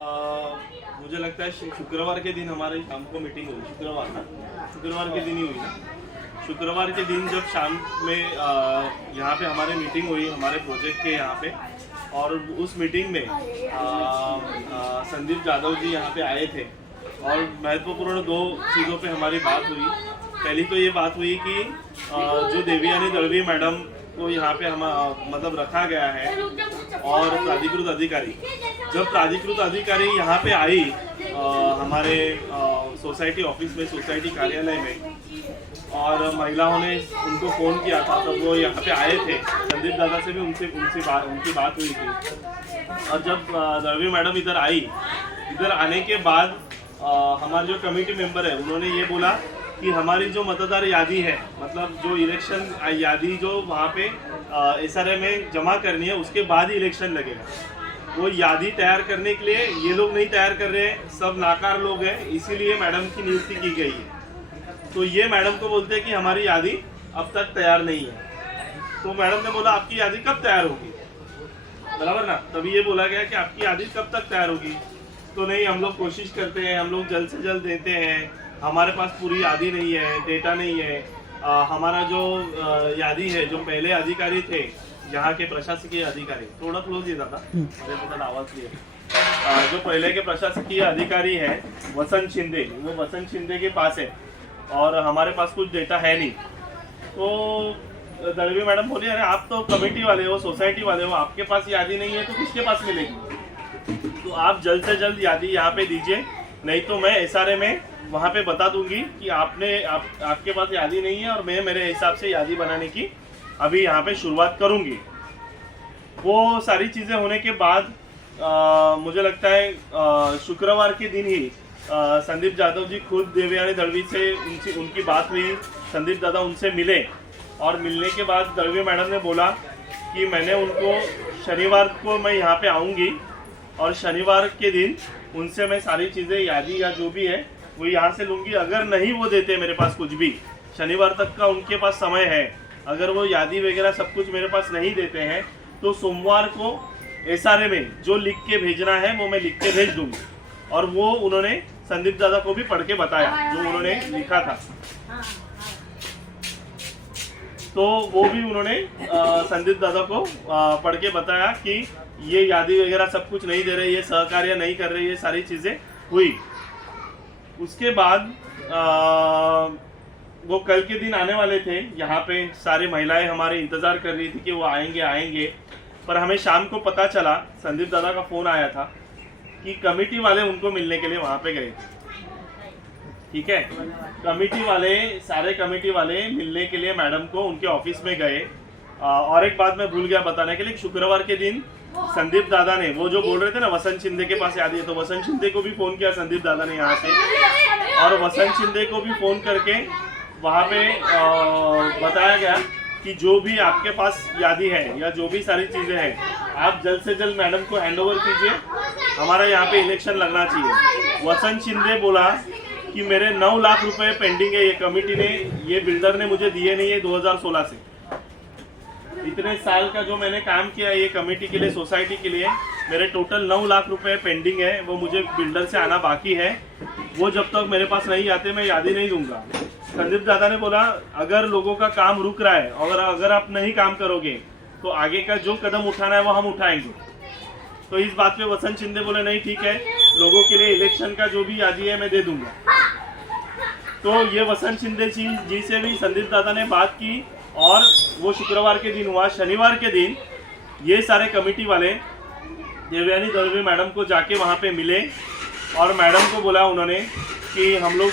मुझे लगता है शुक्रवार के दिन हमारे शाम को मीटिंग हुई। शुक्रवार के दिन ही हुई ना। शुक्रवार के दिन जब शाम में यहाँ पे हमारे मीटिंग हुई हमारे प्रोजेक्ट के यहाँ पे, और उस मीटिंग में संदीप जादव जी यहाँ पे आए थे और महत्वपूर्ण दो चीज़ों पे हमारी बात हुई। पहली तो ये बात हुई कि जो देवयानी दलवी मैडम को यहाँ पे हम मतलब रखा गया है, और प्राधिकृत अधिकारी, जब प्राधिकृत अधिकारी यहाँ पे आई हमारे सोसाइटी ऑफिस में, सोसाइटी कार्यालय में, और महिलाओं ने उनको फ़ोन किया था, तब वो यहाँ पे आए थे। संदीप दादा से भी उनकी बात हुई थी। और जब दलवी मैडम इधर आई, इधर आने के बाद हमारे जो कमेटी मेंबर है उन्होंने ये बोला कि हमारी जो मतदार यादी है, मतलब जो इलेक्शन यादी जो वहाँ पे SRA में जमा करनी है, उसके बाद ही इलेक्शन लगेगा। वो यादी तैयार करने के लिए ये लोग नहीं तैयार कर रहे हैं, सब नाकार लोग हैं, इसीलिए मैडम की नियुक्ति की गई है। तो ये मैडम को बोलते हैं कि हमारी यादी अब तक तैयार नहीं है। तो मैडम ने बोला आपकी यादी कब तैयार होगी, बराबर ना। तभी ये बोला गया कि आपकी यादी कब तक तैयार होगी। तो नहीं, हम लोग कोशिश करते हैं, हम लोग जल्द से जल्द देते हैं, हमारे पास पूरी यादी नहीं है, डेटा नहीं है। हमारा जो यादी है, जो पहले अधिकारी थे यहाँ के प्रशासकीय अधिकारी, थोड़ा क्लोज ये था आवाज़ लिए, जो पहले के प्रशासकीय अधिकारी है वसंत शिंदे, वो वसंत शिंदे के पास है और हमारे पास कुछ डेटा है नहीं। तो दलवी मैडम बोली अरे आप तो कमेटी वाले हो, सोसाइटी वाले हो, आपके पास यादी नहीं है तो किसके पास मिलेगी। तो आप जल्द से जल्द यादी यहाँ पे दीजिए, नहीं तो मैं SRA में वहाँ पे बता दूंगी कि आपके पास यादी नहीं है, और मैं मेरे हिसाब से यादी बनाने की अभी यहाँ पे शुरुआत करूँगी। वो सारी चीज़ें होने के बाद मुझे लगता है शुक्रवार के दिन ही संदीप जादव जी खुद देवयानी दलवी से उनकी बात हुई। संदीप दादा उनसे मिले, और मिलने के बाद दलवी मैडम ने बोला कि मैंने उनको शनिवार को मैं यहाँ पे आऊँगी, और शनिवार के दिन उनसे मैं सारी चीज़ें यादी या जो भी है वो यहाँ से लूँगी। अगर नहीं वो देते मेरे पास कुछ भी, शनिवार तक का उनके पास समय है, अगर वो यादी वगैरह सब कुछ मेरे पास नहीं देते हैं तो सोमवार को SRA में जो लिख के भेजना है वो मैं लिख के भेज दूँगी। और वो उन्होंने संदीप दादा को भी पढ़ के बताया जो उन्होंने लिखा था। तो वो भी उन्होंने संदीप दादा को पढ़ के बताया कि ये यादी वगैरह सब कुछ नहीं दे रहे, ये सहकार्य नहीं कर रहे, ये सारी चीज़ें हुई। उसके बाद वो कल के दिन आने वाले थे यहाँ पे, सारी महिलाएं हमारे इंतज़ार कर रही थी कि वो आएंगे, पर हमें शाम को पता चला, संदीप दादा का फ़ोन आया था कि कमेटी वाले उनको मिलने के लिए वहाँ पे गए थे। ठीक है, कमेटी वाले, सारे कमेटी वाले मिलने के लिए मैडम को उनके ऑफिस में गए। और एक बात मैं भूल गया बताने के लिए, शुक्रवार के दिन संदीप दादा ने, वो जो बोल रहे थे ना वसंत शिंदे के पास यादी है, तो वसंत शिंदे को भी फ़ोन किया संदीप दादा ने यहाँ से, और वसंत शिंदे को भी फ़ोन करके वहाँ पे बताया गया कि जो भी आपके पास यादी है या जो भी सारी चीज़ें हैं, आप जल्द से जल्द मैडम को हैंडओवर कीजिए, हमारा यहाँ पे इलेक्शन लगना चाहिए। वसंत शिंदे बोला कि मेरे 9 लाख रुपए पेंडिंग है, ये कमेटी ने, ये बिल्डर ने मुझे दिए नहीं है 2016 से। इतने साल का जो मैंने काम किया ये कमेटी के लिए, सोसाइटी के लिए, मेरे टोटल 9 लाख रुपए पेंडिंग है, वो मुझे बिल्डर से आना बाकी है। वो जब तक मेरे पास नहीं आते मैं यादी नहीं दूंगा। संदीप दादा ने बोला अगर लोगों का काम रुक रहा है और अगर आप नहीं काम करोगे तो आगे का जो कदम उठाना है वो हम उठाएंगे। तो इस बात पे वसंत शिंदे बोले नहीं ठीक है, लोगों के लिए इलेक्शन का जो भी यादी है मैं दे दूंगा। तो ये वसंत शिंदे जी से भी संदीप दादा ने बात की, और वो शुक्रवार के दिन हुआ। शनिवार के दिन ये सारे कमेटी वाले देवयानी दलवी मैडम को जाके वहाँ पे मिले, और मैडम को बोला उन्होंने कि हम लोग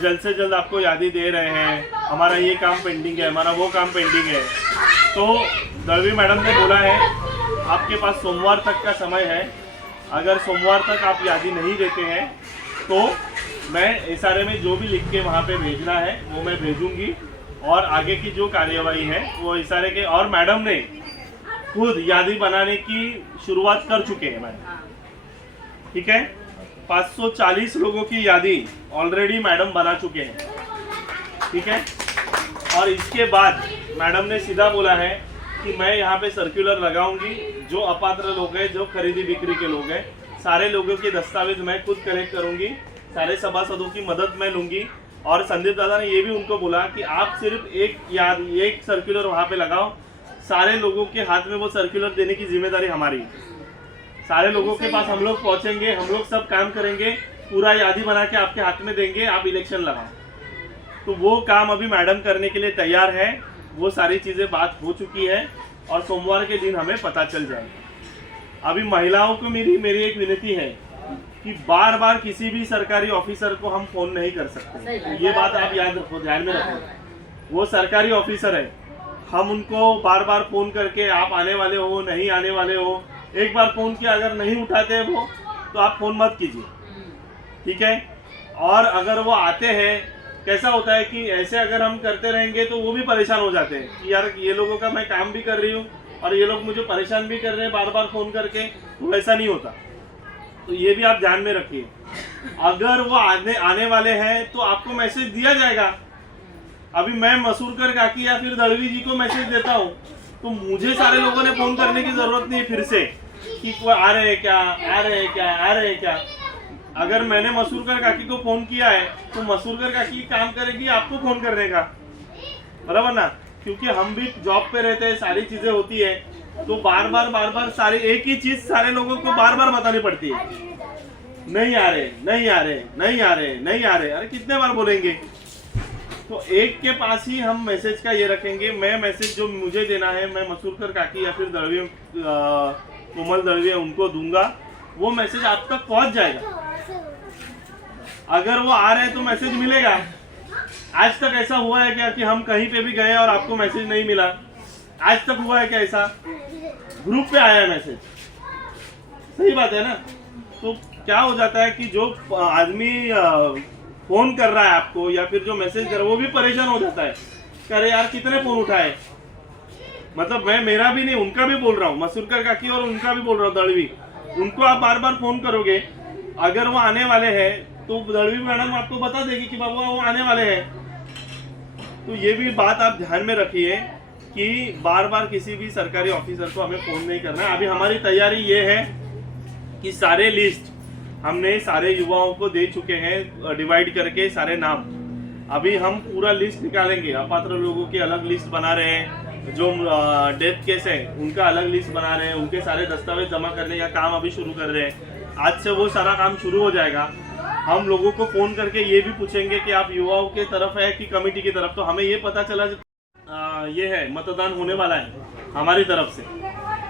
जल्द से जल्द आपको यादी दे रहे हैं, हमारा ये काम पेंडिंग है, हमारा वो काम पेंडिंग है। तो दलवी मैडम ने बोला है आपके पास सोमवार तक का समय है, अगर सोमवार तक आप यादी नहीं देते हैं तो मैं SRA में जो भी लिख के वहाँ पे भेजना है वो मैं भेजूँगी, और आगे की जो कार्यवाही है वो SRA के, और मैडम ने खुद यादी बनाने की शुरुआत कर चुके हैं मैडम। ठीक है, 540 लोगों की यादी ऑलरेडी मैडम बना चुके हैं। ठीक है, और इसके बाद मैडम ने सीधा बोला है कि मैं यहाँ पे सर्कुलर लगाऊंगी, जो अपात्र लोग हैं, जो खरीदी बिक्री के लोग हैं, सारे लोगों के दस्तावेज मैं खुद कलेक्ट करूंगी, सारे सभासदों की मदद मैं लूंगी। और संदीप दादा ने ये भी उनको बोला कि आप सिर्फ एक सर्कुलर वहाँ पे लगाओ, सारे लोगों के हाथ में वो सर्कुलर देने की जिम्मेदारी हमारी है। सारे लोगों के पास हम लोग पहुँचेंगे, हम लोग सब काम करेंगे, पूरा यादी बना के आपके हाथ में देंगे, आप इलेक्शन लगाओ। तो वो काम अभी मैडम करने के लिए तैयार है, वो सारी चीज़ें बात हो चुकी है और सोमवार के दिन हमें पता चल जाएगा। अभी महिलाओं को मेरी एक विनती है कि बार बार किसी भी सरकारी ऑफिसर को हम फोन नहीं कर सकते, ये बात आप याद रखो, ध्यान में रखो। वो सरकारी ऑफिसर है, हम उनको बार बार फोन करके आप आने वाले हो नहीं आने वाले हो, एक बार फोन किया अगर नहीं उठाते वो तो आप फोन मत कीजिए, ठीक है। और अगर वो आते हैं, कैसा होता है कि ऐसे अगर हम करते रहेंगे तो वो भी परेशान हो जाते हैं कि यार ये लोगों का मैं काम भी कर रही हूँ और ये लोग मुझे परेशान भी कर रहे हैं बार बार फोन करके, तो वैसा नहीं होता। तो ये भी आप ध्यान में रखिए। अगर वो आने वाले हैं तो आपको मैसेज दिया जाएगा। अभी मैं मसूरकर काकी या फिर दलवी जी को मैसेज देता हूँ तो मुझे सारे लोगों ने फोन करने की जरूरत नहीं है फिर से कि कोई आ रहे हैं क्या, आ रहे हैं क्या, आ रहे हैं क्या। अगर मैंने मसूरकर काकी को फोन किया है तो मसूरकर काकी काम करेगी आपको फोन करने का, बराबर ना, क्योंकि हम भी जॉब पे रहते हैं, सारी चीजें होती है, तो बार बार सारी एक ही चीज सारे लोगों को बार बार बतानी पड़ती है, नहीं आ रहे, नहीं आ रहे, नहीं आ रहे, नहीं आ रहे। अरे कितने बार बोलेंगे। तो एक के पास ही हम मैसेज का ये रखेंगे। मैं मैसेज जो मुझे देना है मैं मसूरकर काकी या फिर दलवी कोमल दलवी उनको दूंगा, वो मैसेज आप तक पहुंच जाएगा। अगर वो आ रहे हैं तो मैसेज मिलेगा। आज तक ऐसा हुआ है क्या कि हम कहीं पे भी गए और आपको मैसेज नहीं मिला? आज तक हुआ है क्या ऐसा? ग्रुप पे आया है मैसेज, सही बात है ना। तो क्या हो जाता है कि जो आदमी फोन कर रहा है आपको या फिर जो मैसेज कर रहा है वो भी परेशान हो जाता है, अरे यार कितने फोन उठाए। मतलब मैं मेरा भी नहीं उनका भी बोल रहा हूँ, मसूरकर काकी और उनका भी बोल रहा हूँ, दलवी, उनको आप बार बार फोन करोगे, अगर वो आने वाले हैं तो दलवी मैडम आपको बता देगी कि बाबा वो आने वाले हैं। तो ये भी बात आप ध्यान में रखिए कि बार बार किसी भी सरकारी ऑफिसर को हमें फोन नहीं करना है। अभी हमारी तैयारी ये है कि सारे लिस्ट हमने सारे युवाओं को दे चुके हैं, डिवाइड करके सारे नाम। अभी हम पूरा लिस्ट निकालेंगे, अपात्र लोगों की अलग लिस्ट बना रहे हैं, जो डेथ केस है उनका अलग लिस्ट बना रहे हैं, उनके सारे दस्तावेज जमा करने का काम अभी शुरू कर रहे हैं। आज से वो सारा काम शुरू हो जाएगा। हम लोगों को फोन करके ये भी पूछेंगे कि आप युवाओं के तरफ है कि कमेटी की तरफ। तो हमें ये पता चला ये है मतदान होने वाला है हमारी तरफ से,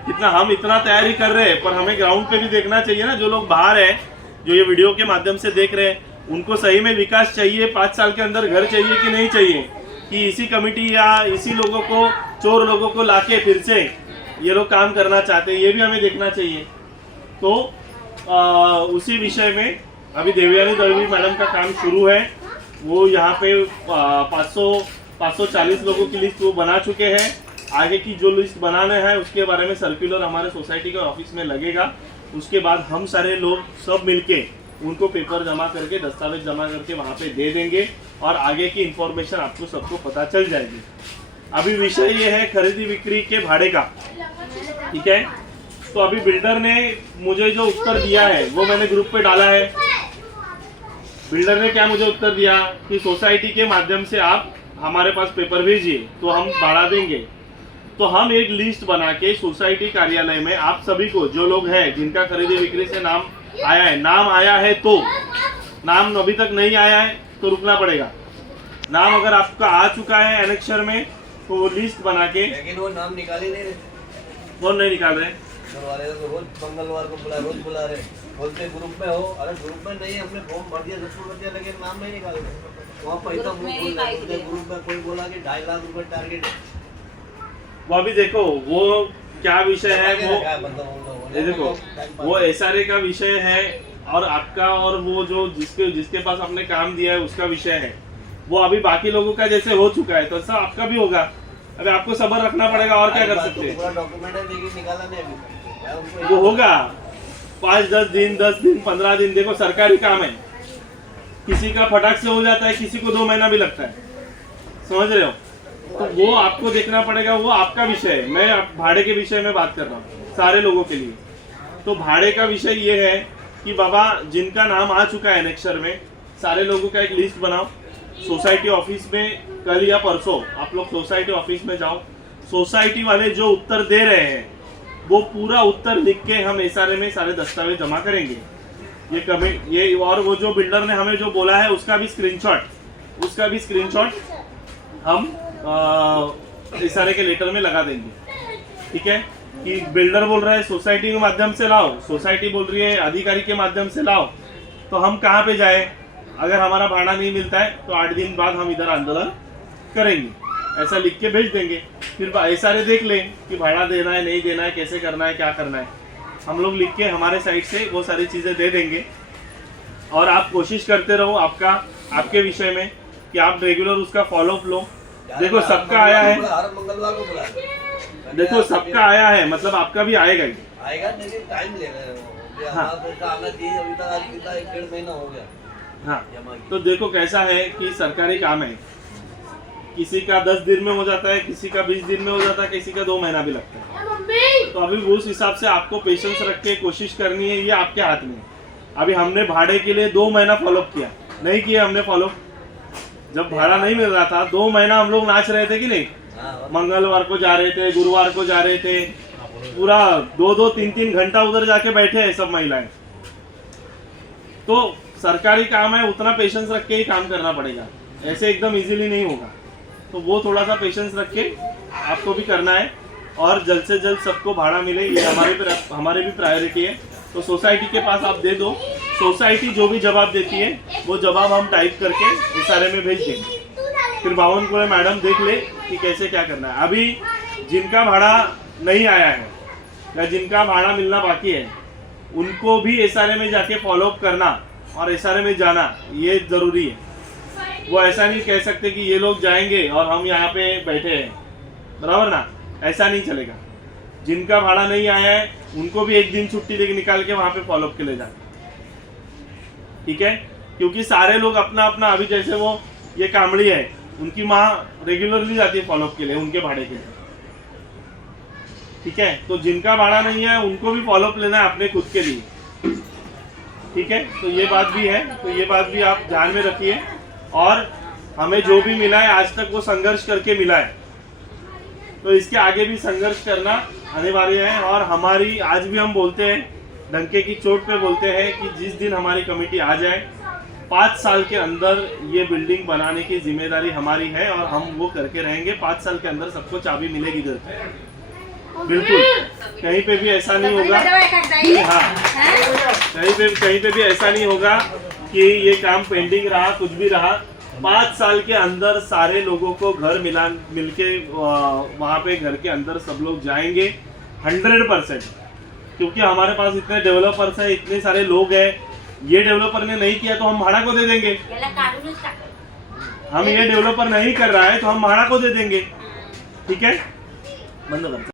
कितना हम इतना तैयारी कर रहे हैं, पर हमें ग्राउंड पे भी देखना चाहिए ना। जो लोग बाहर है, जो ये वीडियो के माध्यम से देख रहे हैं, उनको सही में विकास चाहिए, 5 साल के अंदर घर चाहिए कि नहीं चाहिए, कि इसी कमेटी या इसी लोगों को, चोर लोगों को लाके फिर से ये लोग काम करना चाहते हैं, ये भी हमें देखना चाहिए। तो उसी विषय में अभी देवयानी दलवी मैडम का काम शुरू है। वो यहाँ पे 540 लोगों की लिस्ट वो बना चुके हैं। आगे की जो लिस्ट बनाना है उसके बारे में सर्कुलर हमारे सोसाइटी के ऑफिस में लगेगा। उसके बाद हम सारे लोग सब मिलके उनको पेपर जमा करके, दस्तावेज जमा करके वहाँ पे दे देंगे और आगे की इंफॉर्मेशन आपको सबको पता चल जाएगी। अभी विषय ये है खरीदी बिक्री के भाड़े का, ठीक है। तो अभी बिल्डर ने मुझे जो उत्तर दिया है वो मैंने ग्रुप पे डाला है। बिल्डर ने क्या मुझे उत्तर दिया कि सोसाइटी के माध्यम से आप हमारे पास पेपर भेजिए तो हम बढ़ा देंगे। तो हम एक लिस्ट बना के सोसाइटी कार्यालय में आप सभी को, जो लोग हैं जिनका खरीदी बिक्री से नाम आया है तो, नाम अभी तक नहीं आया है तो रुकना पड़ेगा। नाम अगर आपका आ चुका है एनेक्चर में तो वो लिस्ट बना के, लेकिन वो नाम निकाल ही नहीं रहे। कौन नहीं निकाल रहे? तो रोज मंगलवार को रोज बुला रहे, बोलते ग्रुप में हो, अरे ग्रुप में नहीं, हमने फॉर्म भर दिया, सब कर दिया, लेकिन नाम नहीं निकाल रहे। वहाँ पैसा ग्रुप में कोई बोला कि 2.5 लाख रुपए टारगेट है। वो अभी देखो वो क्या विषय है, वो ये देखो वो SRA का विषय है और आपका और वो जो जिसके पास आपने काम दिया है उसका विषय है। वो अभी बाकी लोगों का जैसे हो चुका है तो सब आपका भी होगा। अभी आपको सब्र रखना पड़ेगा, और क्या कर सकते हैं। डॉक्यूमेंट है लेकिन निकाला नहीं अभी, वो होगा 5-10 दिन 10 दिन 15 दिन। देखो सरकारी काम है, किसी का फटाक से हो जाता है, किसी को 2 महीना भी लगता है, समझ रहे हो। तो वो आपको देखना पड़ेगा, वो आपका विषय है। मैं भाड़े के विषय में बात कर रहा हूँ सारे लोगों के लिए। तो भाड़े का विषय ये है कि बाबा जिनका नाम आ चुका है एनेक्सर में सारे लोगों का एक लिस्ट बनाओ, सोसाइटी ऑफिस में कल या परसों आप लोग सोसाइटी ऑफिस में जाओ, सोसाइटी वाले जो उत्तर दे रहे हैं वो पूरा उत्तर लिख के हम एसआरए में सारे दस्तावेज जमा करेंगे। ये और वो जो बिल्डर ने हमें जो बोला है उसका भी स्क्रीनशॉट हम एसआरए के लेटर में लगा देंगे। ठीक है कि बिल्डर बोल रहा है सोसाइटी के माध्यम से लाओ, सोसाइटी बोल रही है अधिकारी के माध्यम से लाओ, तो हम कहाँ पे जाए? अगर हमारा भाड़ा नहीं मिलता है तो 8 दिन बाद हम इधर आंदोलन करेंगे, ऐसा लिख के भेज देंगे। फिर एसआरए देख ले कि भाड़ा देना है नहीं देना है, कैसे करना है क्या करना है, हम लोग लिख के हमारे साइड से वो सारी चीज़ें दे देंगे। और आप कोशिश करते रहो आपके विषय में कि आप रेगुलर उसका फॉलोअप लो। देखो सबका आया है, हर मंगलवार को बुला देखो सबका आया है, मतलब आपका भी आएगा ही। आएगा, लेकिन टाइम ले रहे हो। हाँ। आना चाहिए, अभी तक आज कितना 1-1.5 महीना हो गया। हाँ तो देखो कैसा है कि सरकारी काम है, किसी का 10 दिन में हो जाता है, किसी का 20 दिन में हो जाता है, किसी का 2 महीना भी लगता है। तो अभी उस हिसाब से आपको पेशेंस रख के कोशिश करनी है, ये आपके हाथ में है। अभी हमने भाड़े के लिए 2 महीना फॉलोअप किया, नहीं किया हमने फॉलो। जब भाड़ा नहीं मिल रहा था 2 महीना हम लोग नाच रहे थे कि नहीं, मंगलवार को जा रहे थे, गुरुवार को जा रहे थे, पूरा 2-2, 3-3 घंटा उधर जाके बैठे हैं सब महिलाएं। तो सरकारी काम है, उतना पेशेंस रख के ही काम करना पड़ेगा, ऐसे एकदम इजीली नहीं होगा। तो वो थोड़ा सा पेशेंस रख के आपको भी करना है और जल्द से जल्द सबको भाड़ा मिले, ये हमारे भी प्रायोरिटी है। तो सोसाइटी के पास आप दे दो, सोसाइटी जो भी जवाब देती है वो जवाब हम टाइप करके एसआरए में भेज देंगे। फिर बावनकुळे मैडम देख ले कि कैसे क्या करना है। अभी जिनका भाड़ा नहीं आया है या जिनका भाड़ा मिलना बाकी है उनको भी एसआरए में जाके फॉलोअप करना और एसआरए में जाना ये जरूरी है। वो ऐसा नहीं कह सकते कि ये लोग जाएंगे और हम यहाँ पे बैठे हैं, बराबर ना, ऐसा नहीं चलेगा। जिनका भाड़ा नहीं आया है उनको भी एक दिन छुट्टी लेके निकाल के वहाँ पे फॉलोअप के लिए जाना, ठीक है? क्योंकि सारे लोग अपना अपना, अभी जैसे वो ये कामड़ी है उनकी माँ रेगुलरली जाती है फॉलोअप के लिए उनके भाड़े के लिए, ठीक है? तो जिनका भाड़ा नहीं है उनको भी फॉलोअप लेना है अपने खुद के लिए, ठीक है? तो ये बात भी है, तो ये बात भी आप ध्यान में रखिए। और हमें जो भी मिला है आज तक वो संघर्ष करके मिला है, तो इसके आगे भी संघर्ष करना अनिवार्य है। और हमारी आज भी हम बोलते हैं, डंके की चोट पे बोलते हैं कि जिस दिन हमारी कमेटी आ जाए 5 साल के अंदर ये बिल्डिंग बनाने की जिम्मेदारी हमारी है और हम वो करके रहेंगे। 5 साल के अंदर सबको चाबी मिलेगी घर पे, बिल्कुल कहीं पे भी ऐसा नहीं होगा। हाँ, कहीं पे भी ऐसा नहीं होगा कि ये काम पेंडिंग रहा, कुछ भी रहा। 5 साल के अंदर सारे लोगों को घर मिलके वहाँ पे घर के अंदर सब लोग जाएंगे 100%, क्योंकि हमारे पास इतने डेवलपर्स हैं, इतने सारे लोग हैं। ये डेवलपर ने नहीं किया तो हम भाड़ा को दे देंगे, हम ये डेवलपर नहीं कर रहा है तो हम भाड़ा को दे देंगे, ठीक है? बंद कर।